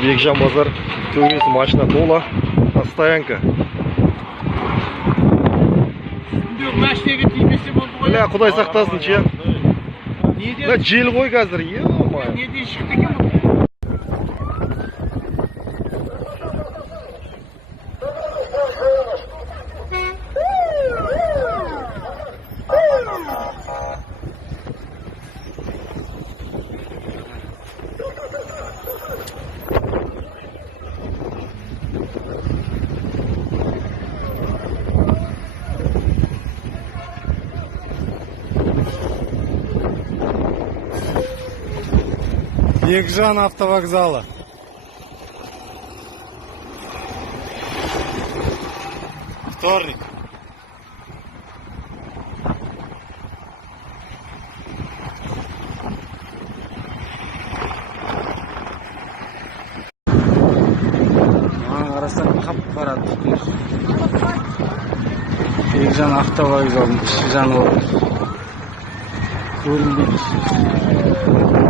Бекжан базар төбесі машина тола. Стоянка. Машинаға тимесе болды ғой. Міне Құдай сақтасын ше. Мына жел ғой қазір. Неден шықты екен бұл? Бекжан автовокзала. Вторник. Қарасаң қап-қара түтін. Бекжан автовокзалының іші жанып отыр. Көрінбейді.